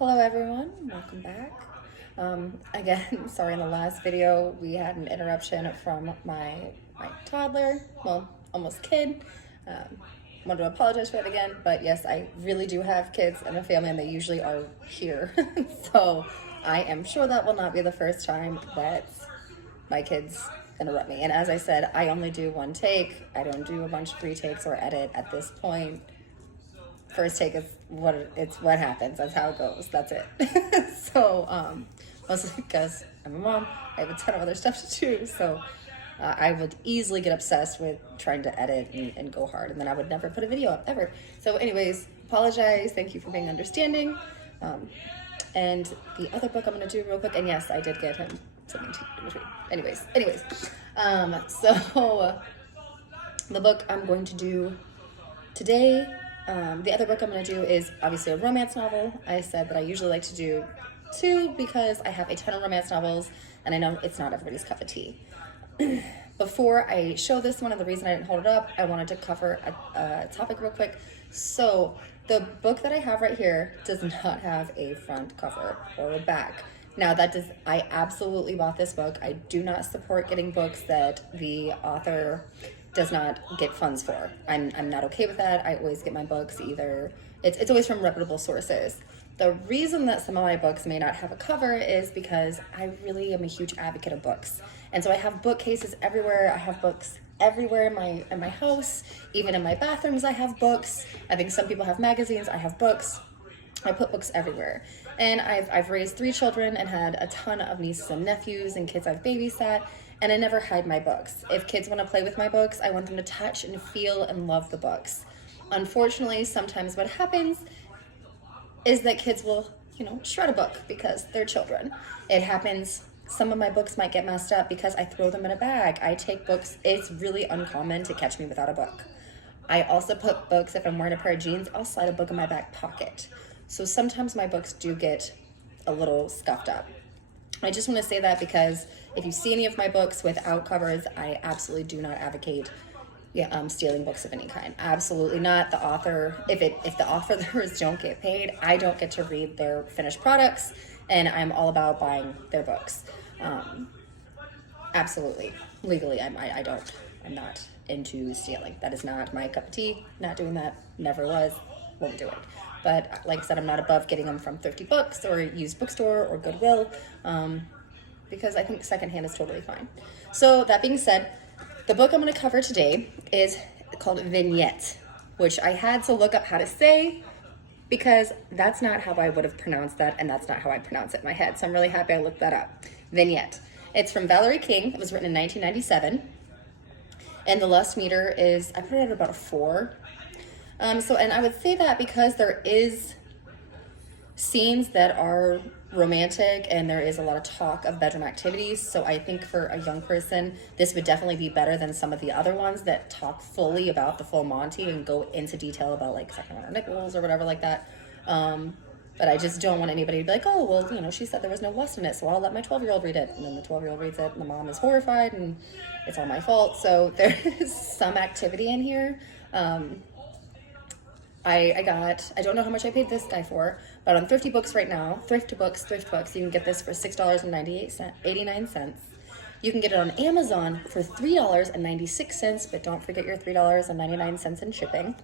Hello everyone, welcome back. Again, sorry, in the last video we had an interruption from my toddler, well, almost kid. Want to apologize for that again, but yes, I really do have kids and a family and they usually are here. So I am sure that will not be the first time that my kids interrupt me. And as I said, I only do one take. I don't do a bunch of retakes or edit at this point. First take is what happens. That's how it goes. That's it. So mostly because I'm a mom, I have a ton of other stuff to do. So I would easily get obsessed with trying to edit and go hard, and then I would never put a video up ever. So anyways, apologize. Thank you for being understanding. And the other book I'm gonna do real quick, and yes, I did get him something to in between. Anyways, so the book I'm going to do today. The other book I'm going to do is obviously a romance novel. I said that I usually like to do two because I have a ton of romance novels and I know it's not everybody's cup of tea. Before I show this one, and the reason I didn't hold it up, I wanted to cover a topic real quick. So the book that I have right here does not have a front cover or a back. Now I absolutely bought this book. I do not support getting books that the author does not get funds for. I'm not okay with that. I always get my books either, it's always from reputable sources. The reason that some of my books may not have a cover is because I really am a huge advocate of books. And so I have bookcases everywhere. I have books everywhere in my house, even in my bathrooms I have books. I think some people have magazines, I have books. I put books everywhere. And I've raised 3 children and had a ton of nieces and nephews and kids I've babysat, and I never hide my books. If kids want to play with my books, I want them to touch and feel and love the books. Unfortunately, sometimes what happens is that kids will, shred a book because they're children. It happens. Some of my books might get messed up because I throw them in a bag. I take books. It's really uncommon to catch me without a book. I also put books, if I'm wearing a pair of jeans, I'll slide a book in my back pocket. So sometimes my books do get a little scuffed up. I just want to say that because if you see any of my books without covers, I absolutely do not advocate stealing books of any kind. Absolutely not. The author, if the authors don't get paid, I don't get to read their finished products, and I'm all about buying their books. Absolutely. Legally, I'm not into stealing. That is not my cup of tea. Not doing that. Never was. Won't do it. But like I said, I'm not above getting them from Thrifty Books or used bookstore or Goodwill, because I think secondhand is totally fine. So that being said, the book I'm going to cover today is called Vignette, which I had to look up how to say because that's not how I would have pronounced that, and that's not how I pronounce it in my head. So I'm really happy I looked that up. Vignette. It's from Valerie King. It was written in 1997. And the lust meter is, I put it at about a 4. And I would say that because there is scenes that are romantic and there is a lot of talk of bedroom activities. So I think for a young person, this would definitely be better than some of the other ones that talk fully about the full Monty and go into detail about like sucking on her nipples or whatever like that. But I just don't want anybody to be like, oh, well, she said there was no lust in it, so I'll let my 12-year-old read it. And then the 12-year-old reads it and the mom is horrified and it's all my fault. So there is some activity in here. I don't know how much I paid this guy for, but on Thrifty Books right now, Thrift Books, you can get this for $6.89. You can get it on Amazon for $3.96, but don't forget your $3.99 in shipping.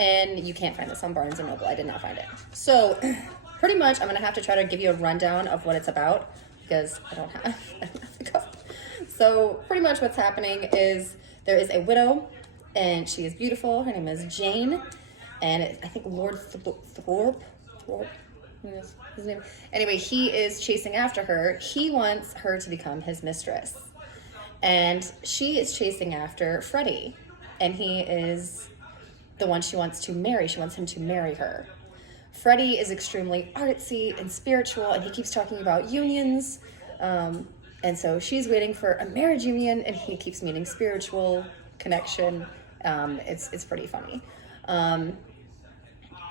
And you can't find this on Barnes & Noble. I did not find it. So pretty much I'm going to have to try to give you a rundown of what it's about because I don't have the cover. So pretty much what's happening is there is a widow and she is beautiful. Her name is Jane. And I think Lord Thorpe, his name. Anyway, he is chasing after her. He wants her to become his mistress. And she is chasing after Freddie. And he is the one she wants to marry. She wants him to marry her. Freddie is extremely artsy and spiritual, and he keeps talking about unions. And so she's waiting for a marriage union, and he keeps meaning spiritual connection. It's pretty funny.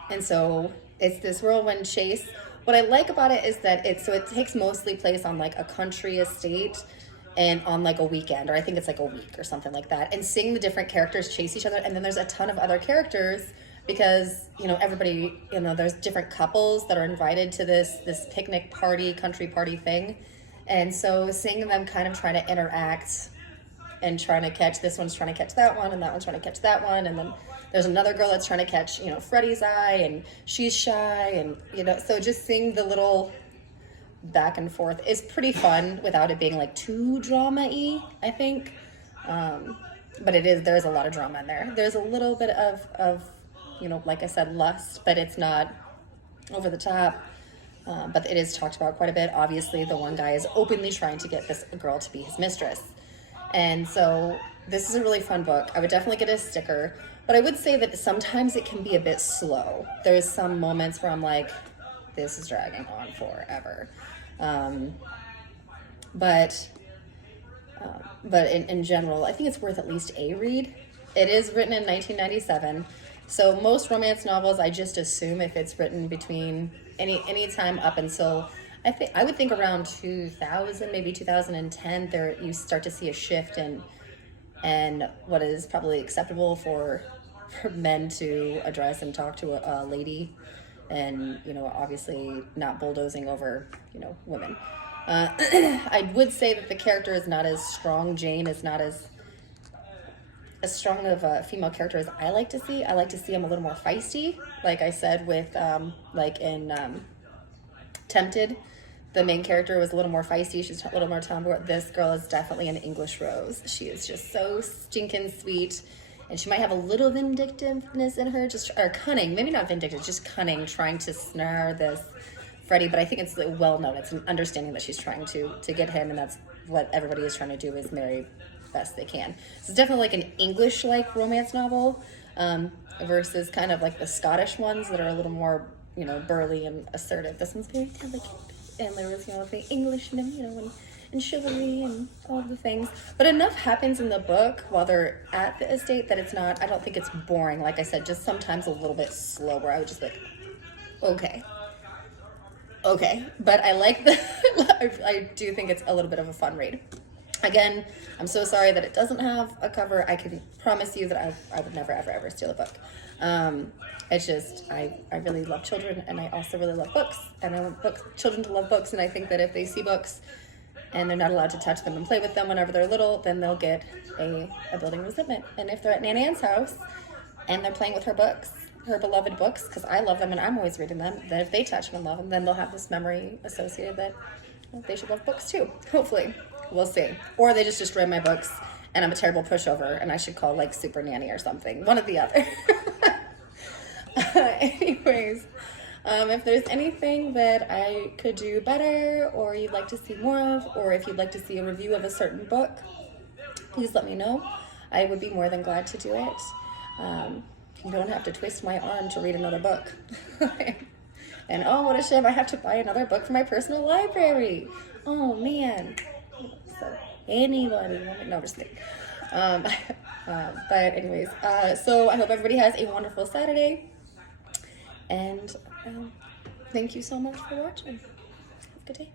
And so it's this whirlwind chase. What I like about it is that it takes mostly place on like a country estate and on like a weekend, or I think it's like a week or something like that, and seeing the different characters chase each other. And then there's a ton of other characters because, you know, everybody, you know, there's different couples that are invited to this picnic party, country party thing. And so seeing them kind of trying to interact and trying to catch, this one's trying to catch that one, and that one's trying to catch that one, and then there's another girl that's trying to catch, you know, Freddie's eye, and she's shy, and, you know, so just seeing the little back and forth is pretty fun without it being like too drama-y, I think. But there's a lot of drama in there. There's a little bit of, you know, like I said, lust, but it's not over the top. But it is talked about quite a bit. Obviously, the one guy is openly trying to get this girl to be his mistress. And so this is a really fun book. I would definitely get a sticker. But I would say that sometimes it can be a bit slow. There's some moments where I'm like, this is dragging on forever. But in general, I think it's worth at least a read. It is written in 1997. So most romance novels, I just assume if it's written between any time up until, I would think around 2000, maybe 2010, there you start to see a shift in what is probably acceptable for men to address and talk to a lady, and, you know, obviously not bulldozing over, you know, women. I would say that the character is not as strong. Jane is not as strong of a female character as I like to see. I like to see him a little more feisty. Like I said with, like in Tempted, the main character was a little more feisty. She's a little more tomboy. This girl is definitely an English rose. She is just so stinking sweet. And she might have a little vindictiveness in her, or cunning, maybe not vindictive, just cunning, trying to snare this Freddie, but I think it's well known. It's an understanding that she's trying to get him, and that's what everybody is trying to do, is marry best they can. So it's definitely like an English-like romance novel, versus kind of like the Scottish ones that are a little more, you know, burly and assertive. This one's very delicate, and there was, you know, the English, you know, and chivalry and all of the things. But enough happens in the book while they're at the estate that it's not, I don't think it's boring. Like I said, just sometimes a little bit slower. I would just like, okay. But I like I do think it's a little bit of a fun read. Again, I'm so sorry that it doesn't have a cover. I can promise you that I would never, ever, ever steal a book. It's just, I really love children, and I also really love books, and I want children to love books, and I think that if they see books and they're not allowed to touch them and play with them whenever they're little, then they'll get a building resentment. And if they're at Nanny Ann's house and they're playing with her books, her beloved books, because I love them and I'm always reading them, that if they touch them and love them, then they'll have this memory associated that, well, they should love books too. Hopefully. We'll see. Or they just destroy my books and I'm a terrible pushover and I should call like Super Nanny or something. One or the other. Anyways, if there's anything that I could do better, or you'd like to see more of, or if you'd like to see a review of a certain book, please let me know. I would be more than glad to do it. You don't have to twist my arm to read another book. And oh, what a shame, I have to buy another book for my personal library. Oh man. So anybody, no, I'm just kidding. But anyways, so I hope everybody has a wonderful Saturday. And thank you so much for watching. Have a good day.